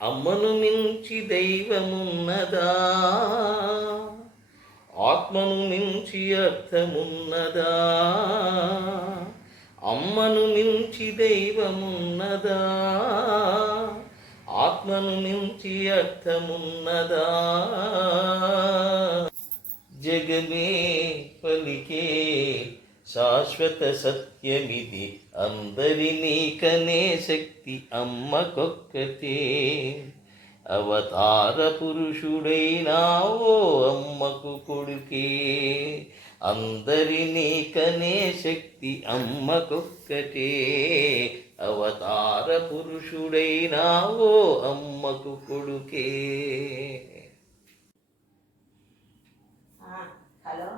అమ్మను మించి దైవమున్నదా, ఆత్మను మించి అర్థమున్నదా? అమ్మను మించి దైవమున్నదా, ఆత్మను మించి అర్థమున్నదా? జగమే పలికే శాశ్వత సత్యమిది, అందరినీ కనే శక్తి అమ్మకొక్కతే. అవతార పురుషుడైనావో అమ్మకు కొడుకే, అందరినీ కనే శక్తి అమ్మకొక్కటే. అవతార పురుషుడైనావో అమ్మకు కొడుకే. హలో,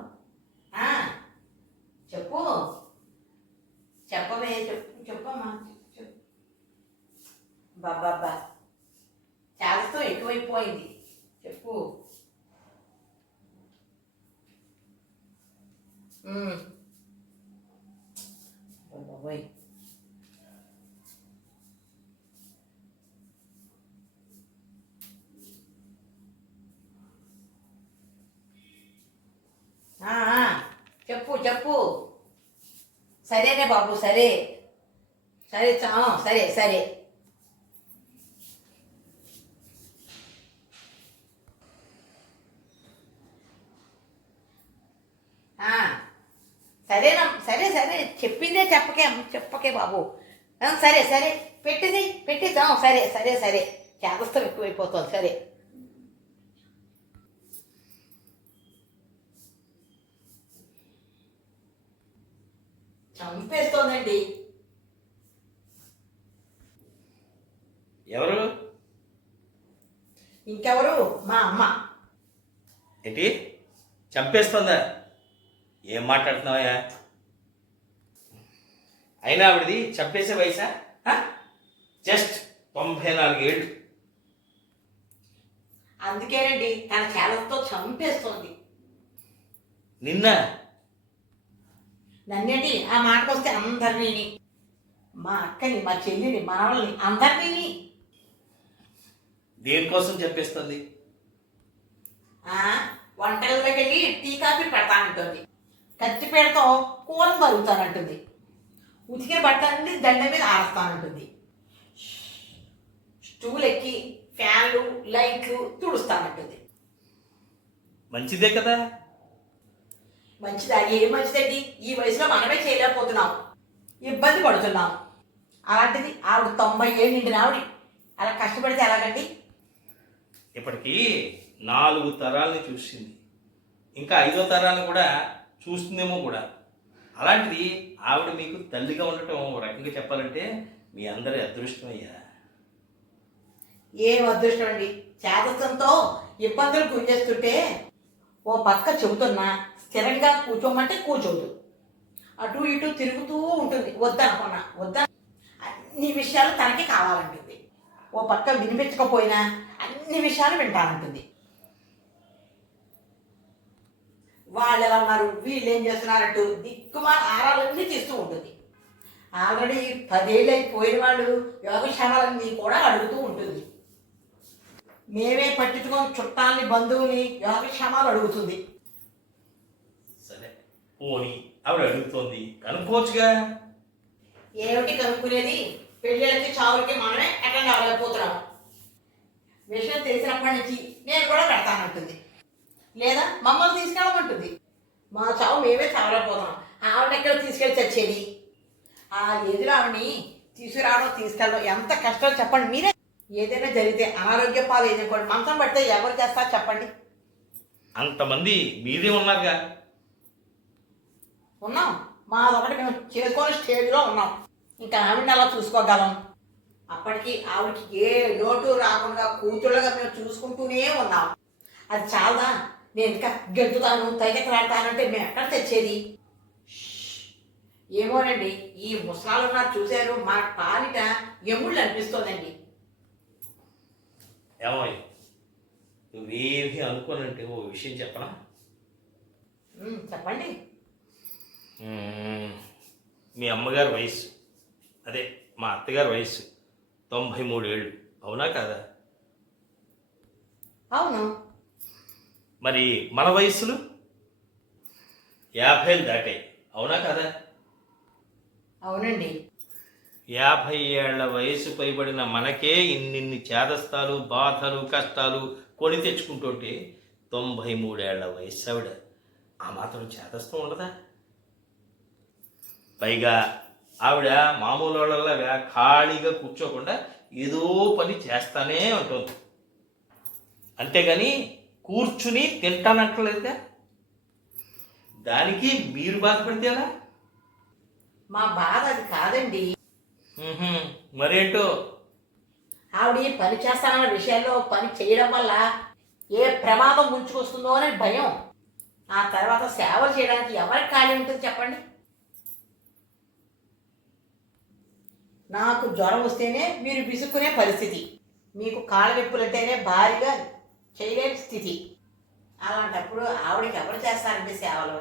చెప్పు. చెప్పవే, చెప్పమ్మా. చెప్పు. బాబా చాలాతో ఎక్కువైపోయింది. చెప్పు. బాబాయ్, చెప్పు చెప్పు. సరేనే బాబు, సరే సరే సరే సరే. సరేనా, సరే సరే, చెప్పిందే చెప్పకే బాబు. సరే సరే, పెట్టేద్దాం. సరే సరే సరే, చేదస్తం ఎక్కువైపోతుంది. సరే. చంపేస్తోందండి. ఎవరు? ఇంకెవరు? మా అమ్మ. ఏంటి చంపేస్తుందా? ఏం మాట్లాడుతున్నావా? అయినా ఆవిడది చంపేసే వయసా? జస్ట్ 94 ఏళ్ళు. అందుకేనండి తన చేలతో చంపేస్తోంది. నన్నండి ఆ మాటకొస్తే అందరినీ, మా అక్కని, మా చెల్లిని, మనవల్ని, అందరినీ. దేనికోసం చెప్పేస్తుంది? వంటగదిలోకి వెళ్ళి టీ కాఫీ పెడతానంటుంది. కత్తిపీడతో కూరలు తరుగుతానంటుంది. ఉతికిన బట్టలన్నీ దండ మీద ఆరుస్తానంటుంది. స్టూల్ ఎక్కి ఫ్యాన్లు లైట్లు తుడుస్తానంటుంది. మంచిదే కదా. మంచిదా? ఏం మంచిదండి? ఈ వయసులో మనమే చేయలేకపోతున్నాం, ఇబ్బంది పడుతున్నాం. అలాంటిది ఆవిడ 90 ఏళ్ళు నిండిన ఆవిడ అలా కష్టపడితే ఎలాగండి? ఇప్పటికీ 4 తరాలని చూసింది, ఇంకా 5వ తరాన్ని కూడా చూస్తుందేమో కూడా. అలాంటిది ఆవిడ మీకు తల్లిగా ఉండటం ఒక రకంగా చెప్పాలంటే మీ అందరి అదృష్టం అయ్యా. ఏం అదృష్టం అండి? చేతస్థంతో ఇబ్బందులు గురిచేస్తుంటే ఓ పక్క చెబుతున్నా స్థిరంగా కూర్చోమంటే కూర్చోదు, అటు ఇటు తిరుగుతూ ఉంటుంది. వద్దనుకున్నా అన్ని విషయాలు తనకి కావాలంటుంది. ఓ పక్క వినిపించకపోయినా అన్ని విషయాలు వింటానంటుంది. వాళ్ళు ఎలా ఉన్నారు, వీళ్ళు ఏం చేస్తున్నారంటూ దిక్కుమాల ఆరాలన్నీ తీస్తూ ఉంటుంది. ఆల్రెడీ 10 ఏళ్ళు అయిపోయిన వాళ్ళు యోగక్షేమాలన్నీ కూడా అడుగుతూ ఉంటుంది. మేమే పట్టించుకొని చుట్టాలని, బంధువుని యోగక్షేమాలు అడుగుతుంది. సరే పోనీ ఆవిడ అడుగుతోంది, కనుక్కోవచ్చుగా. ఏమిటి కనుక్కునేది? పెళ్ళిళ్ళకి చావులకి మనమే అటెండ్ అవ్వలేకపోతున్నాము. విషయం తెలిసినప్పటి నుంచి నేను కూడా పెడతానంటుంది, లేదా మమ్మల్ని తీసుకెళ్ళమంటుంది. మా చావు మేమే చావలేకపోతున్నాం, ఆవిడ ఎక్కడ తీసుకెళ్ళి చచ్చేది? ఆ ఏదిలో ఆవిడని తీసుకురావడం తీసుకెళ్ళడం ఎంత కష్టం చెప్పండి మీరే. ఏదైనా జరిగితే అనారోగ్య పాలు ఏదనుకోండి, మంచం పడితే ఎవరు చేస్తారు చెప్పండి? అంతమంది మీదే ఉన్నారుగా. ఉన్నాం, మాదొకటి మేము చేసుకొని స్టేజ్లో ఉన్నాం. ఇంకా ఆవిడని అలా చూసుకోగలం. అప్పటికి ఆవిడకి ఏ లోటు రాకుండా కూతుళ్ళగా మేము చూసుకుంటూనే ఉన్నాం. అది చాలా. నేను ఇంకా గెంతుతాను, తైకెక్కలాడతానంటే మేము ఎక్కడ తెచ్చేది? ఏమోనండి, ఈ ముసలాలు ఉన్నారు చూశారు, మా పాలిట ఎముళ్ళు అనిపిస్తోందండి. ఏమో నువ్వేమి అనుకోనంటే ఓ విషయం చెప్పనా? చెప్పండి. మీ అమ్మగారి వయసు, అదే మా అత్తగారి వయసు 93 ఏళ్ళు, అవునా కాదా? అవును. మరి మన వయస్సులు 50 దాటాయి, అవునా కదా? అవునండి. 50 ఏళ్ల వయసు పైబడిన మనకే ఇన్నిన్ని చేదస్తాలు, బాధలు, కష్టాలు కొని తెచ్చుకుంటుంటే 93 ఏళ్ల వయసు ఆవిడ ఆ మాత్రం చేదస్తం ఉండదా? పైగా ఆవిడ మామూలు వాళ్ళలాగా ఖాళీగా కూర్చోకుండా ఏదో పని చేస్తానే ఉంటుంది. అంతేగాని కూర్చుని తింటానంటలేదుగా. దానికి మీరు బాధపడితే ఎలా? మా బాధ అది కాదండి. మరేంటో. ఆవిడ ఈ పని చేస్తానన్న విషయాల్లో పని చేయడం వల్ల ఏ ప్రమాదం ముంచుకొస్తుందో అనే భయం. ఆ తర్వాత సేవలు చేయడానికి ఎవరికి ఖాళీ ఉంటుంది చెప్పండి? నాకు జ్వరం వస్తేనే మీరు విసుక్కునే పరిస్థితి, మీకు కాళ్ళ నొప్పులంటేనే భారీగా చేయలేని స్థితి. అలాంటప్పుడు ఆవిడకి ఎవరు చేస్తారండి సేవలు?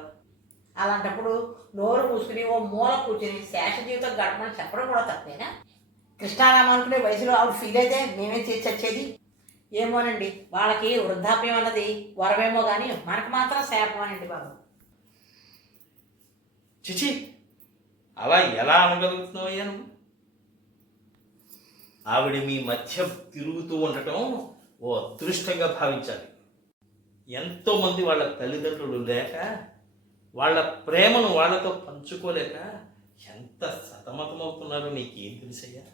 అలాంటప్పుడు నోరు మూసుకుని ఓ మూల కూర్చుని శేష జీవితం గడపమని చెప్పడం కూడా తప్పేనా? కృష్ణారామ అనుకునే వయసులో ఆవిడ ఫీల్ అయితే మేమేం చేసి చచ్చేది? ఏమోనండి, వాళ్ళకి వృద్ధాప్యం అన్నది వరమేమో కానీ మనకు మాత్రం శాపమేనండి బాబు. చిచి, అలా ఎలా అనగలుగుతున్నావయ్యా నువ్వు? ఆవిడ మీ మధ్య తిరుగుతూ ఉండటం ఓ అదృష్టంగా భావించాలి. ఎంతోమంది వాళ్ళ తల్లిదండ్రులు లేక, వాళ్ళ ప్రేమను వాళ్ళతో పంచుకోలేక ఎంత సతమతమవుతున్నారో నీకేం తెలుసయ్యా?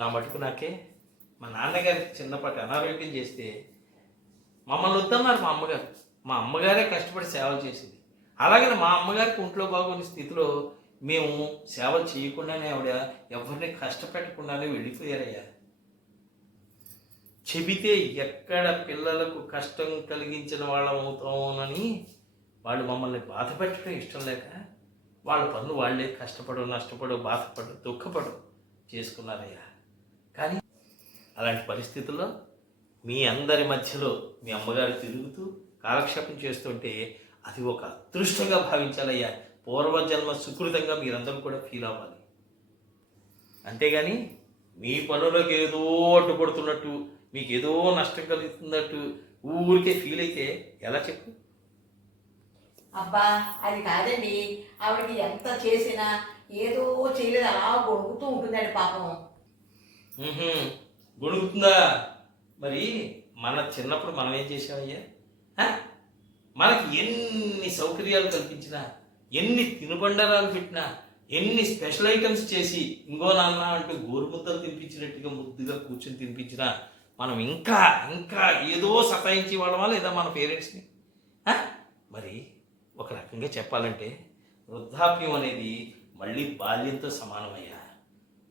నా మటుకు నాకే మా నాన్నగారికి చిన్నపాటి అనారోగ్యం చేస్తే మమ్మల్ని వద్దన్నారు మా అమ్మగారు. మా అమ్మగారే కష్టపడి సేవలు చేసింది. అలాగని మా అమ్మగారికి ఒంట్లో బాగోని స్థితిలో మేము సేవలు చేయకుండానే ఆవిడ ఎవరిని కష్టపెట్టకుండానే వెళ్ళిపోయారయ్యా. చెబితే ఎక్కడ పిల్లలకు కష్టం కలిగించిన వాళ్ళం అవుతామోనని వాళ్ళు మమ్మల్ని బాధ పెట్టడం ఇష్టం లేక వాళ్ళ పనులు వాళ్ళే కష్టపడు, నష్టపడు, బాధపడు, దుఃఖపడు చేసుకున్నారయ్యా. కానీ అలాంటి పరిస్థితుల్లో మీ అందరి మధ్యలో మీ అమ్మగారు తిరుగుతూ కాలక్షేపం చేస్తుంటే అది ఒక అదృష్టంగా భావించాలయ్యా. పూర్వజన్మ సుకృతంగా మీరందరూ కూడా ఫీల్ అవ్వాలి. అంతేగాని మీ పనులకు ఏదో అడ్డుపడుతున్నట్టు, మీకు ఏదో నష్టం కలుగుతున్నట్టు ఊరికే ఫీల్ అయితే ఎలా చెప్పు? అబ్బా, అది కాదండి. ఆవిడకి ఎంత చేసినా ఏదో చేయలేదు అలా గొడుగుతూ ఉంటుందండి పాపం. గొడుగుతుందా? మరి మన చిన్నప్పుడు మనం ఏం చేసామయ్యా? మనకి ఎన్ని సౌకర్యాలు కల్పించినా, ఎన్ని తినుబండరాలు పెట్టినా, ఎన్ని స్పెషల్ ఐటమ్స్ చేసి ఇంకో నాన్న అంటూ గోరుముద్దలు తినిపించినట్టుగా ముద్దుగా కూర్చొని తినిపించినా మనం ఇంకా ఇంకా ఏదో సతాయించి వాళ్ళమా లేదా మన పేరెంట్స్ని? మరి ఒక రకంగా చెప్పాలంటే వృద్ధాప్యం అనేది మళ్ళీ బాల్యంతో సమానమయ్యా.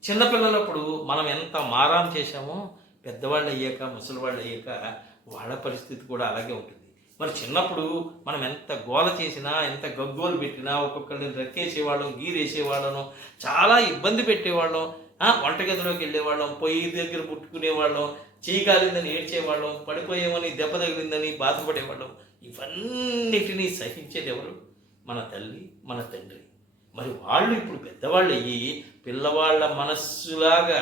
చిన్నపిల్లలప్పుడు మనం ఎంత మారాం చేశామో పెద్దవాళ్ళు అయ్యాక, ముసలివాళ్ళు అయ్యాక వాళ్ళ పరిస్థితి కూడా అలాగే ఉంటుంది. మరి చిన్నప్పుడు మనం ఎంత గోల చేసినా, ఎంత గగ్గోలు పెట్టినా, ఒక్కొక్కరిని రెక్కేసేవాళ్ళం, గీరేసేవాళ్ళను, చాలా ఇబ్బంది పెట్టేవాళ్ళం. వంటగదిలోకి వెళ్ళేవాళ్ళం, పొయ్యి దగ్గర పుట్టుకునేవాళ్ళం, చేయి కాలిందని ఏడ్చేవాళ్ళం, పడిపోయేమని దెబ్బ తగిలిందని బాధపడేవాళ్ళం. ఇవన్నిటినీ సహించేది ఎవరు? మన తల్లి, మన తండ్రి. మరి వాళ్ళు ఇప్పుడు పెద్దవాళ్ళు అయ్యి పిల్లవాళ్ళ మనస్సులాగా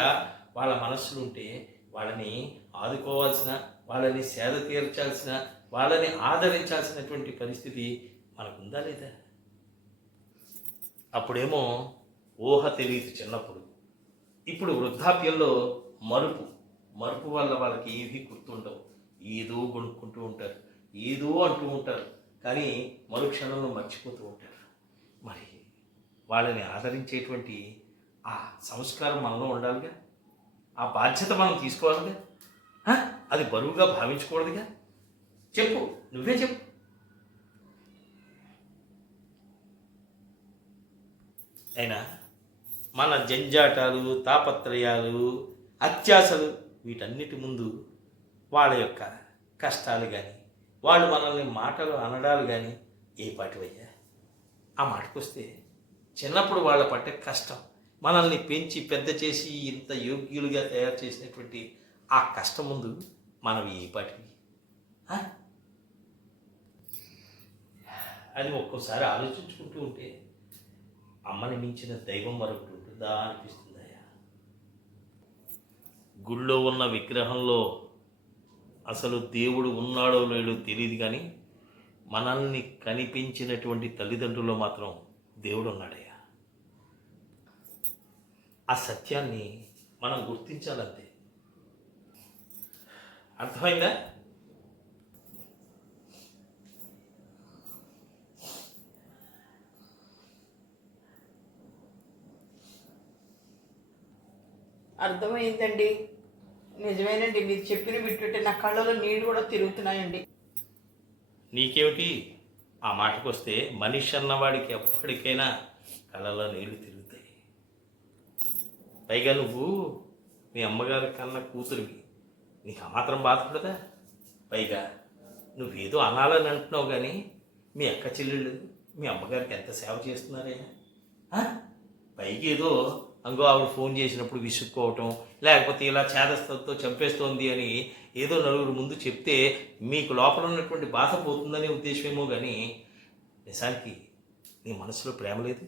వాళ్ళ మనస్సులు ఉంటే వాళ్ళని ఆదుకోవాల్సిన, వాళ్ళని సేద తీర్చాల్సిన, వాళ్ళని ఆదరించాల్సినటువంటి పరిస్థితి మనకుందా లేదా? అప్పుడేమో ఊహ తెలియదు చిన్నప్పుడు. ఇప్పుడు వృద్ధాప్యంలో మరుపు వల్ల వాళ్ళకి ఏవి గుర్తుండవు. ఏదో కొనుక్కుంటూ ఉంటారు, ఏదో అంటూ ఉంటారు, కానీ మరుక్షణంలో మర్చిపోతూ ఉంటారు. మరి వాళ్ళని ఆదరించేటువంటి ఆ సంస్కారం మనలో ఉండాలిగా, ఆ బాధ్యత మనం తీసుకోవాలిగా, అది బరువుగా భావించకూడదుగా. చెప్పు, నువ్వే చెప్పు. అయినా మన జంజాటాలు, తాపత్రయాలు, అత్యాశలు వీటన్నిటి ముందు వాళ్ళ యొక్క కష్టాలు కానీ, వాళ్ళు మనల్ని మాటలు అనడాలు కానీ ఏ పాటివయ్యా? ఆ మాటకొస్తే చిన్నప్పుడు వాళ్ళ పట్టే కష్టం, మనల్ని పెంచి పెద్ద చేసి ఇంత యోగ్యులుగా తయారు చేసినటువంటి ఆ కష్టం ముందు మనవి ఏ పాటివి? అది ఒక్కోసారి ఆలోచించుకుంటూ ఉంటే అమ్మని మించిన దైవం మరొకటి ఉంటుందా అనిపిస్తుందయ్యా. గుళ్ళో ఉన్న విగ్రహంలో అసలు దేవుడు ఉన్నాడో లేడో తెలియదు కానీ మనల్ని కనిపించినటువంటి తల్లిదండ్రుల్లో మాత్రం దేవుడు ఉన్నాడయ్యా. ఆ సత్యాన్ని మనం గుర్తించాలంతే. అర్థమైందా? అర్థమైందండి. నిజమేనండి, మీరు చెప్పిన వింటుంటే నా కళ్ళలో నీళ్ళు కూడా తిరుగుతున్నాయండి. నీకేమిటి? ఆ మాటకు వస్తే మనిషి అన్నవాడికి ఎప్పటికైనా కళ్ళలో నీళ్లు తిరుగుతాయి. పైగా నువ్వు మీ అమ్మగారి కన్నా కూతురివి, నీకు ఆ మాత్రం బాధపడదా? పైగా నువ్వేదో అనాలని అంటున్నావు కానీ మీ అక్క చెల్లెళ్ళు మీ అమ్మగారికి ఎంత సేవ చేస్తున్నారయ్యా. పైకి ఏదో అంగో ఆవిడ ఫోన్ చేసినప్పుడు విసుక్కోవటం, లేకపోతే ఇలా చేదస్తతో చంపేస్తోంది అని ఏదో నలుగురు ముందు చెప్తే మీకు లోపల ఉన్నటువంటి బాధ పోతుందనే ఉద్దేశమేమో కానీ నిజానికి నీ మనసులో ప్రేమ లేదు.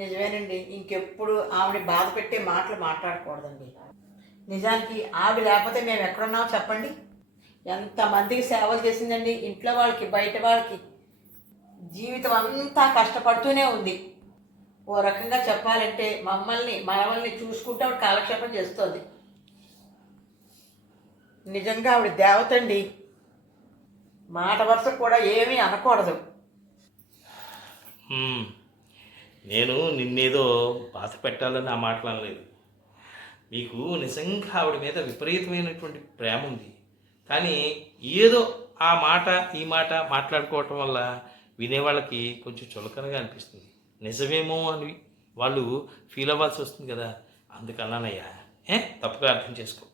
నిజమేనండి, ఇంకెప్పుడు ఆవిడ బాధ పెట్టే మాటలు మాట్లాడకూడదండి. నిజానికి ఆవిడ లేకపోతే మేము ఎక్కడున్నామో చెప్పండి. ఎంతమందికి సేవలు చేసిందండి, ఇంట్లో వాళ్ళకి బయట వాళ్ళకి. జీవితం అంతా కష్టపడుతూనే ఉంది. ఓ రకంగా చెప్పాలంటే మనల్ని చూసుకుంటూ ఆవిడ కాలక్షేపం చేస్తుంది. నిజంగా ఆవిడ దేవత అండి. మాట వరుస కూడా ఏమీ అనకూడదు. నేను నిన్నేదో బాధ పెట్టాలని ఆ మాటలు అనలేదు. మీకు నిజంగా ఆవిడ మీద విపరీతమైనటువంటి ప్రేమ ఉంది, కానీ ఏదో ఆ మాట ఈ మాట మాట్లాడుకోవటం వల్ల వినేవాళ్ళకి కొంచెం చులకనగా అనిపిస్తుంది. నిజమేమో అని వాళ్ళు ఫీల్ అవ్వాల్సి వస్తుంది కదా, అందుకన్నానయ్యా. తప్పుగా అర్థం చేసుకో.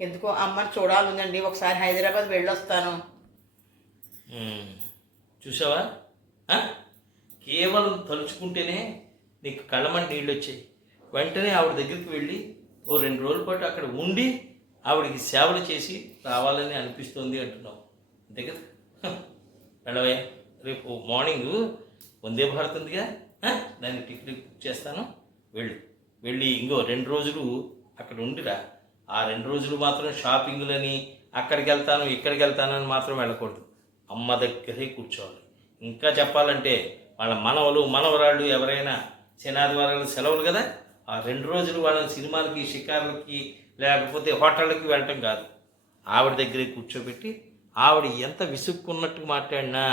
ఎందుకో అమ్మని చూడాలండి, ఒకసారి హైదరాబాద్ వెళ్ళొస్తాను. చూసావా, కేవలం తలుచుకుంటేనే నీకు కళ్ళమని నీళ్ళు వచ్చాయి. వెంటనే ఆవిడ దగ్గరికి వెళ్ళి ఓ 2 రోజుల పాటు అక్కడ ఉండి ఆవిడకి సేవలు చేసి రావాలని అనిపిస్తుంది అంటున్నావు, అంతే కదా? వెళ్ళవే, రేపు మార్నింగ్ వందే భారత్ ఉందిగా, దాన్ని టికెట్ బుక్ చేస్తాను. వెళ్ళి ఇంకో 2 రోజులు అక్కడ ఉండిరా. ఆ 2 రోజులు మాత్రం షాపింగ్లని అక్కడికి వెళ్తాను ఇక్కడికి వెళ్తానని మాత్రం వెళ్ళకూడదు. అమ్మ దగ్గరే కూర్చోవాలి. ఇంకా చెప్పాలంటే వాళ్ళ మనవరాళ్ళు ఎవరైనా శనాదివారాలు సెలవులు కదా, ఆ 2 రోజులు వాళ్ళని సినిమాలకి షికార్లకి లేకపోతే హోటళ్ళకి వెళ్ళటం కాదు, ఆవిడ దగ్గరే కూర్చోబెట్టి ఆవిడ ఎంత విసుక్కున్నట్టు మాట్లాడినా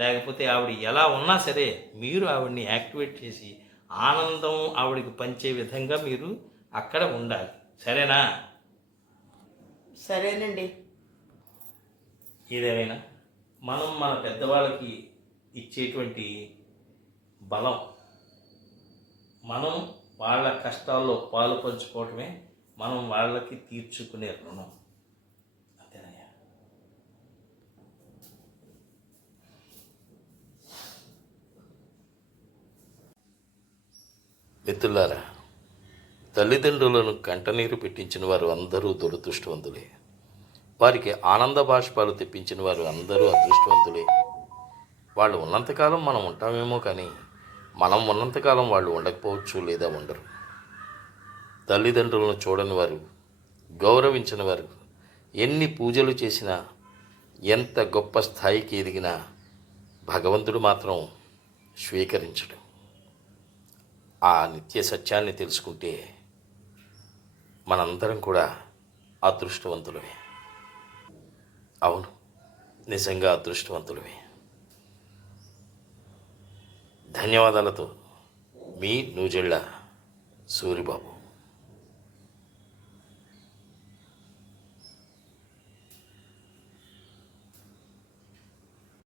లేకపోతే ఆవిడ ఎలా ఉన్నా సరే మీరు ఆవిడని యాక్టివేట్ చేసి ఆనందం ఆవిడకి పంచే విధంగా మీరు అక్కడ ఉండాలి. సరేనా? సరేనండి. ఏదేమైనా మనం మన పెద్దవాళ్ళకి ఇచ్చేటువంటి బలం, మనం వాళ్ళ కష్టాల్లో పాలు పంచుకోవటమే మనం వాళ్ళకి తీర్చుకునే రుణం. అంతేనయ్యా. మిత్రులారా, తల్లిదండ్రులను కంటనీరు పెట్టించిన వారు అందరూ దురదృష్టవంతులే. వారికి ఆనంద బాష్పాలు తెప్పించిన వారు అందరూ అదృష్టవంతులే. వాళ్ళు ఉన్నంతకాలం మనం ఉంటామేమో కానీ మనం ఉన్నంతకాలం వాళ్ళు ఉండకపోవచ్చు, లేదా ఉండరు. తల్లిదండ్రులను చూడని వారు, గౌరవించిన వారు ఎన్ని పూజలు చేసినా, ఎంత గొప్ప స్థాయికి ఎదిగినా భగవంతుడు మాత్రం స్వీకరించడు. ఆ నిత్య సత్యాన్ని తెలుసుకుంటే మనందరం కూడా అదృష్టవంతులమే. అవును, నిజంగా అదృష్టవంతులమే. ధన్యవాదాలతో మీ నూజెళ్ళ సూరిబాబు.